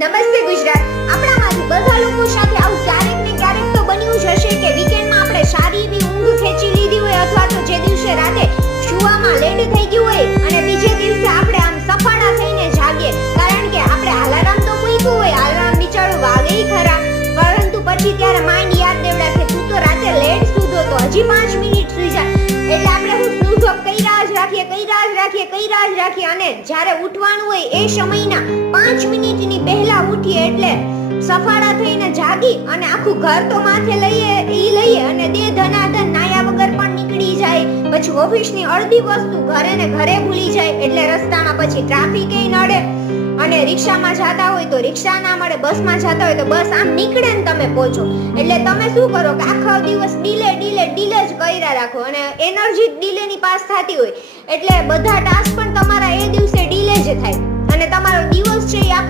નમસ્તે ગુજરાત. આપણામાંથી બધા લોકો સાથે આવું ક્યારેક ને ક્યારેક તો બન્યું જ હશે કે વીકેન્ડમાં આપણે સારી એવી ઊંઘ ખેંચી લીધી હોય અથવા તો જે દિવસે રાતે સુવામાં લેટ થઈ ગયું હોય અને બીજે દિવસે આપણે આમ સફાળા થઈને જાગીએ, કારણ કે આપણે અલાર્મ તો મૂક્યું હોય, અલાર્મ બિચારું વાગે ખરા, પરંતુ પછી ત્યારે માઇન્ડ યાદ દેવડા કે તું તો રાતે લેટ સૂતો તો હજી 5 મિનિટ સુઈ જા, એટલે આપણે હું સ્નૂઝ ઓફ કર્યા જ રાખીએ અને જ્યારે ઉઠવાનું હોય એ સમયના 5 મિનિટની પહેલા ઉઠીએ એટલે સફાળા થઈને જાગી અને આખું ઘર તો માથે લઈએ અને દે ધનાધન નાયા વગર પણ નીકળી જાય. પછી ઓફિસની અડધી વસ્તુ ઘરે ને ઘરે ભૂલી જાય, એટલે રસ્તામાં પછી ટ્રાફિક નડે અને રિક્ષામાં જતા હોય તો રિક્ષા ના મળે, બસમાં જતા હોય તો બસ આમ નીકળે ને તમે પહોંચો, એટલે તમે શું કરો કે આખો દિવસ ડીલે જ કર્યા રાખો અને એનર્જી ડીલેની પાસ થતી હોય એટલે બધા ટાસ્ક પણ તમારા એ દિવસે ડીલે જ થાય અને તમારો દિવસ છે એ આખો